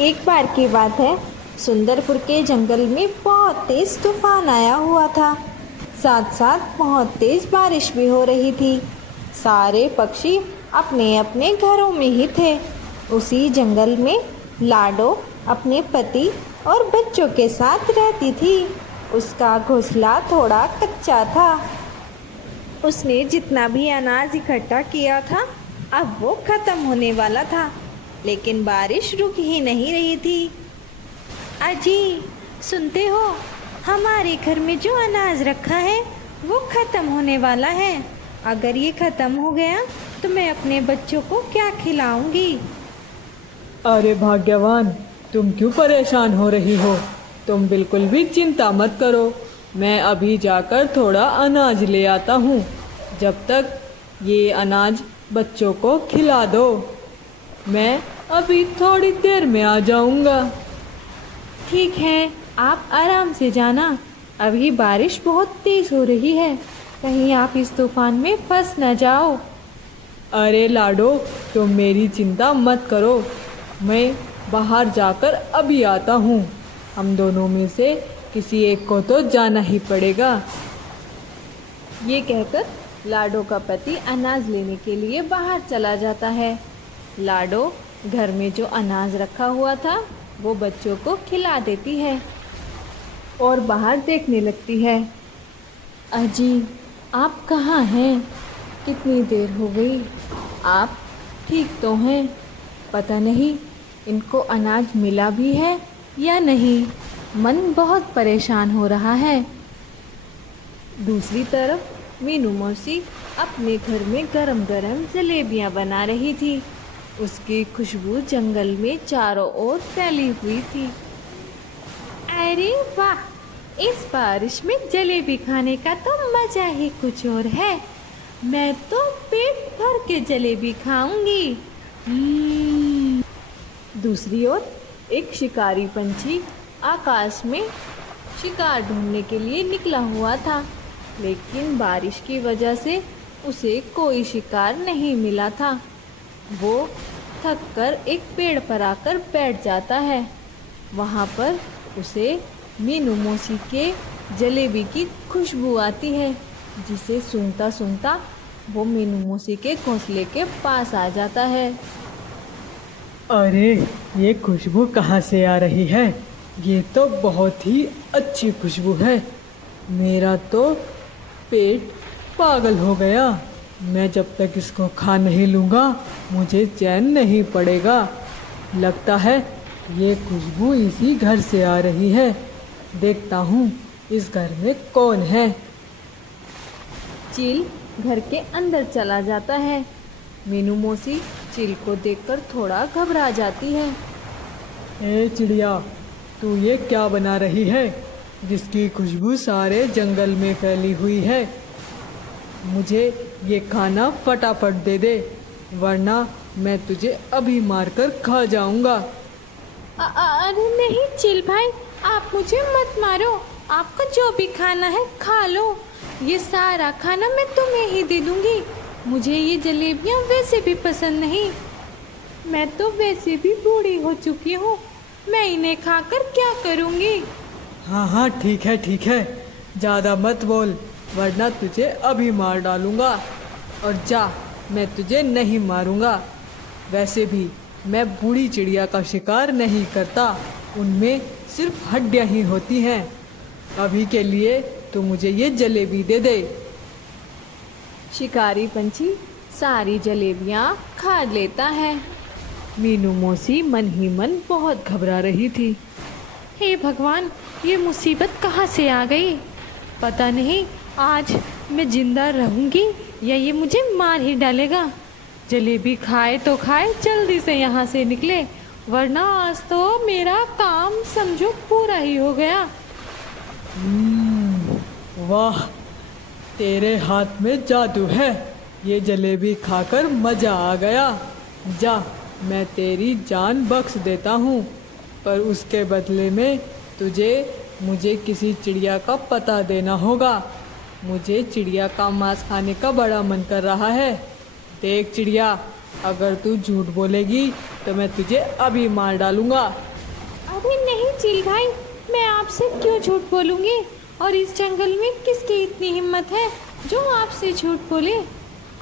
एक बार की बात है, सुंदरपुर के जंगल में बहुत तेज तूफान आया हुआ था। साथ साथ बहुत तेज बारिश भी हो रही थी। सारे पक्षी अपने अपने घरों में ही थे। उसी जंगल में लाडो अपने पति और बच्चों के साथ रहती थी। उसका घोंसला थोड़ा कच्चा था। उसने जितना भी अनाज इकट्ठा किया था, अब वो खत्म होने वाला था। लेकिन बारिश रुक ही नहीं रही थी। अजी, सुनते हो? हमारे घर में जो अनाज रखा है वो खत्म होने वाला है। अगर ये खत्म हो गया तो मैं अपने बच्चों को क्या खिलाऊंगी? अरे भाग्यवान, तुम क्यों परेशान हो रही हो? तुम बिल्कुल भी चिंता मत करो। मैं अभी जाकर थोड़ा अनाज ले आता हूँ। जब तक ये अनाज बच्चों को खिला दो, मैं अभी थोड़ी देर में आ जाऊँगा। ठीक है, आप आराम से जाना। अभी बारिश बहुत तेज हो रही है, कहीं आप इस तूफान में फंस न जाओ। अरे लाडो, तुम मेरी चिंता मत करो। मैं बाहर जाकर अभी आता हूँ। हम दोनों में से किसी एक को तो जाना ही पड़ेगा। ये कहकर लाडो का पति अनाज लेने के लिए बाहर चला जाता है। लाडो घर में जो अनाज रखा हुआ था वो बच्चों को खिला देती है और बाहर देखने लगती है। अजी, आप कहाँ हैं? कितनी देर हो गई? आप ठीक तो हैं? पता नहीं इनको अनाज मिला भी है या नहीं। मन बहुत परेशान हो रहा है। दूसरी तरफ मीनू मौसी अपने घर में गरम गरम जलेबियां बना रही थी। उसकी खुशबू जंगल में चारों ओर फैली हुई थी। अरे वाह, इस बारिश में जलेबी खाने का तो मजा ही कुछ और है। मैं तो पेट भर के जलेबी खाऊंगी। दूसरी ओर एक शिकारी पंछी आकाश में शिकार ढूंढने के लिए निकला हुआ था, लेकिन बारिश की वजह से उसे कोई शिकार नहीं मिला था। वो थककर एक पेड़ पर आकर बैठ जाता है। वहाँ पर उसे मीनू मौसी के जलेबी की खुशबू आती है, जिसे सूंघता सूंघता वो मीनू मौसी के घोंसले के पास आ जाता है। अरे, ये खुशबू कहाँ से आ रही है? ये तो बहुत ही अच्छी खुशबू है। मेरा तो पेट पागल हो गया। मैं जब तक इसको खा नहीं लूँगा मुझे चैन नहीं पड़ेगा। लगता है ये खुशबू इसी घर से आ रही है। देखता हूँ इस घर में कौन है। चील घर के अंदर चला जाता है। मीनू मौसी चील को देखकर थोड़ा घबरा जाती है। ए चिड़िया, तू ये क्या बना रही है जिसकी खुशबू सारे जंगल में फैली हुई है? मुझे ये खाना फटाफट दे दे, वरना मैं तुझे अभी मारकर खा जाऊंगा। अरे नहीं चील भाई, आप मुझे मत मारो। आपको जो भी खाना है खा लो। ये सारा खाना मैं तुम्हें ही दे दूंगी। मुझे ये जलेबियाँ वैसे भी पसंद नहीं। मैं तो वैसे भी बूढ़ी हो चुकी हूँ। मैं इन्हें खाकर क्या करूँगी? हाँ हाँ, ठीक है ठीक है, ज़्यादा मत बोल, वरना तुझे अभी मार डालूंगा। और जा, मैं तुझे नहीं मारूंगा। वैसे भी मैं बूढ़ी चिड़िया का शिकार नहीं करता, उनमें सिर्फ हड्डियाँ ही होती हैं। अभी के लिए तो मुझे ये जलेबी दे दे। शिकारी पंछी सारी जलेबियाँ खा लेता है। मीनू मौसी मन ही मन बहुत घबरा रही थी। हे भगवान, ये मुसीबत कहाँ से आ गई? पता नहीं आज मैं जिंदा रहूंगी या ये मुझे मार ही डालेगा। जलेबी खाए तो खाए, जल्दी से यहाँ से निकले, वरना आज तो मेरा काम समझो पूरा ही हो गया। वाह, तेरे हाथ में जादू है। ये जलेबी खाकर मज़ा आ गया। जा, मैं तेरी जान बख्श देता हूँ, पर उसके बदले में तुझे मुझे किसी चिड़िया का पता देना होगा। मुझे चिड़िया का मांस खाने का बड़ा मन कर रहा है। देख चिड़िया, अगर तू झूठ बोलेगी तो मैं तुझे अभी मार डालूंगा। चील भाई, मैं आपसे क्यों झूठ बोलूँगी? और इस जंगल में किसकी इतनी हिम्मत है जो आपसे झूठ बोले?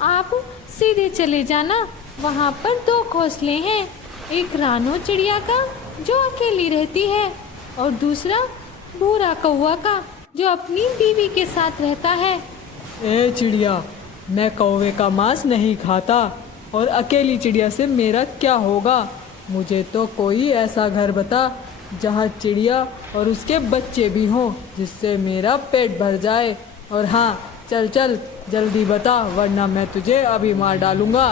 आप सीधे चले जाना, वहाँ पर 2 घोंसले हैं, एक रानो चिड़िया का जो अकेली रहती है और दूसरा भूरा कौवा का जो अपनी बीवी के साथ रहता है। ए चिड़िया, मैं कौवे का मांस नहीं खाता और अकेली चिड़िया से मेरा क्या होगा? मुझे तो कोई ऐसा घर बता जहाँ चिड़िया और उसके बच्चे भी हों, जिससे मेरा पेट भर जाए। और हाँ, चल चल जल्दी बता, वरना मैं तुझे अभी मार डालूँगा।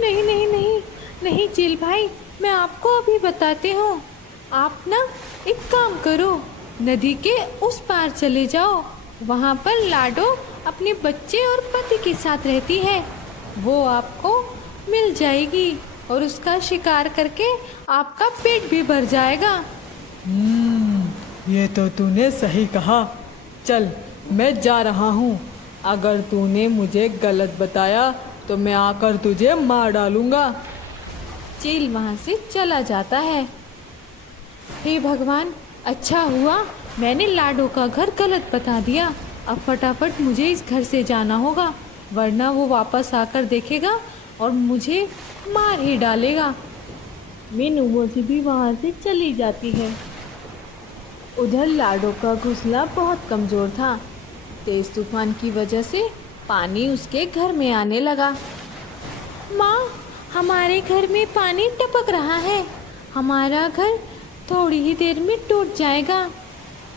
नहीं नहीं नहीं नहीं चील भाई, मैं आपको अभी बताती हूँ। आप ना एक काम करो, नदी के उस पार चले जाओ, वहाँ पर लाडो अपने बच्चे और पति के साथ रहती है। वो आपको मिल जाएगी और उसका शिकार करके आपका पेट भी भर जाएगा। ये तो तूने सही कहा। चल, मैं जा रहा हूँ। अगर तूने मुझे गलत बताया तो मैं आकर तुझे मार डालूँगा। चील वहाँ से चला जाता है। हे भगवान, अच्छा हुआ मैंने लाडो का घर गलत बता दिया। अब फटाफट मुझे इस घर से जाना होगा, वरना वो वापस आकर देखेगा और मुझे मार ही डालेगा। मीनू मौसी भी वहाँ से चली जाती है। उधर लाडो का घोंसला बहुत कमज़ोर था। तेज़ तूफान की वजह से पानी उसके घर में आने लगा। माँ, हमारे घर में पानी टपक रहा है, हमारा घर थोड़ी ही देर में टूट जाएगा।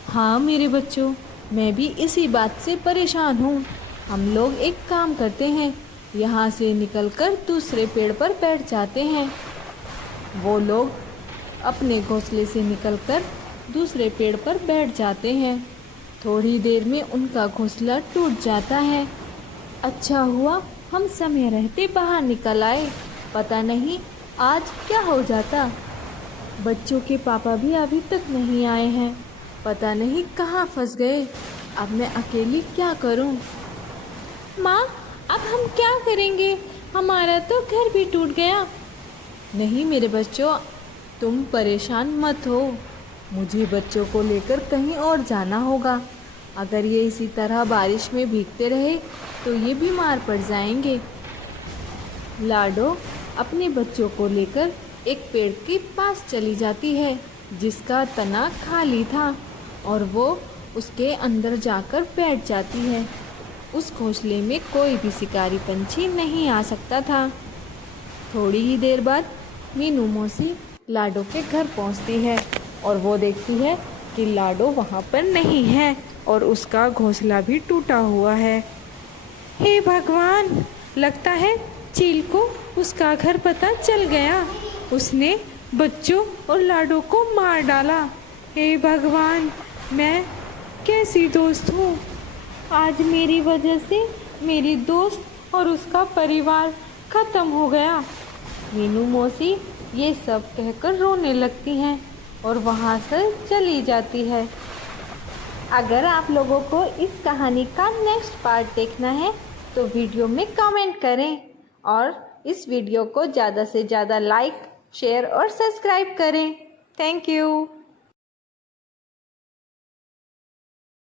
हाँ मेरे बच्चों, मैं भी इसी बात से परेशान हूँ। हम लोग एक काम करते हैं, यहाँ से निकलकर दूसरे पेड़ पर बैठ जाते हैं। वो लोग अपने घोंसले से निकलकर दूसरे पेड़ पर बैठ जाते हैं। थोड़ी देर में उनका घोंसला टूट जाता है। अच्छा हुआ हम समय रहते बाहर निकल आए, पता नहीं आज क्या हो जाता। बच्चों के पापा भी अभी तक नहीं आए हैं, पता नहीं कहाँ फंस गए। अब मैं अकेली क्या करूं? माँ, अब हम क्या करेंगे? हमारा तो घर भी टूट गया। नहीं मेरे बच्चों, तुम परेशान मत हो। मुझे बच्चों को लेकर कहीं और जाना होगा। अगर ये इसी तरह बारिश में भीगते रहे तो ये बीमार पड़ जाएंगे। लाडो अपने बच्चों को लेकर एक पेड़ के पास चली जाती है, जिसका तना खाली था, और वो उसके अंदर जाकर बैठ जाती है। उस घोंसले में कोई भी शिकारी पंछी नहीं आ सकता था। थोड़ी ही देर बाद मीनू मौसी लाडो के घर पहुंचती है और वो देखती है कि लाडो वहाँ पर नहीं है और उसका घोंसला भी टूटा हुआ है। हे भगवान, लगता है चील को उसका घर पता चल गया। उसने बच्चों और लाडो को मार डाला। हे भगवान, मैं कैसी दोस्त हूँ? आज मेरी वजह से मेरी दोस्त और उसका परिवार ख़त्म हो गया। मीनू मौसी ये सब कहकर रोने लगती हैं और वहाँ से चली जाती है। अगर आप लोगों को इस कहानी का नेक्स्ट पार्ट देखना है तो वीडियो में कमेंट करें और इस वीडियो को ज़्यादा से ज़्यादा लाइक, शेयर और सब्सक्राइब करें। Thank you.